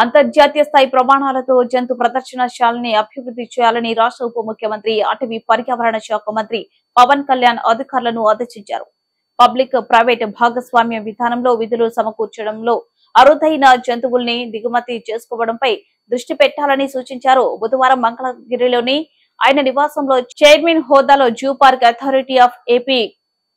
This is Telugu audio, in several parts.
అంతర్జాతీయ స్థాయి ప్రమాణాలతో జంతు ప్రదర్శనశాలని అభివృద్ధి చేయాలని రాష్ట్ర ఉప ముఖ్యమంత్రి అటవీ పర్యావరణ శాఖ మంత్రి పవన్ కళ్యాణ్ అధికారులను ఆదేశించారు. పబ్లిక్ ప్రైవేట్ భాగస్వామ్య విధానంలో విధులు సమకూర్చడంలో అరుదైన జంతువుల్ని దిగుమతి చేసుకోవడంపై దృష్టి పెట్టాలని సూచించారు. బుధవారం మంగళగిరిలోని ఆయన నివాసంలో చైర్మన్ హోదాలో zoo park authority of AP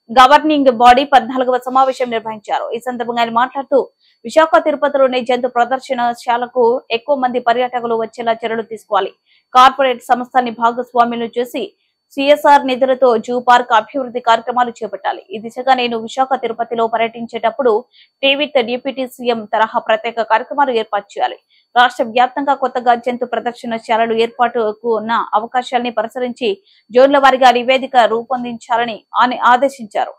governing body 14వ సమావేశం నిర్వహించారు. ఈ సందర్భంగా ఆయన మాట్లాడుతూ విశాఖ తిరుపతిలోని జంతు ప్రదర్శనశాలకు ఎక్కువ మంది పర్యాటకులు వచ్చేలా చర్యలు తీసుకోవాలి. కార్పొరేట్ సంస్థల్ని భాగస్వామ్యులు చేసి సిఎస్ఆర్ నిధులతో జూ పార్క్ అభివృద్ధి కార్యక్రమాలు చేపట్టాలి. ఈ దిశగా నేను విశాఖ తిరుపతిలో పర్యటించేటప్పుడు టీవీత్ డిప్యూటీ సీఎం తరహా ప్రత్యేక కార్యక్రమాలు ఏర్పాటు చేయాలి. రాష్ట్ర వ్యాప్తంగా కొత్తగా జంతు ప్రదర్శనశాలలు ఏర్పాటుకు ఉన్న అవకాశాలని పరిశీలించి జోన్ల వారీగా నివేదిక రూపొందించాలని ఆదేశించారు.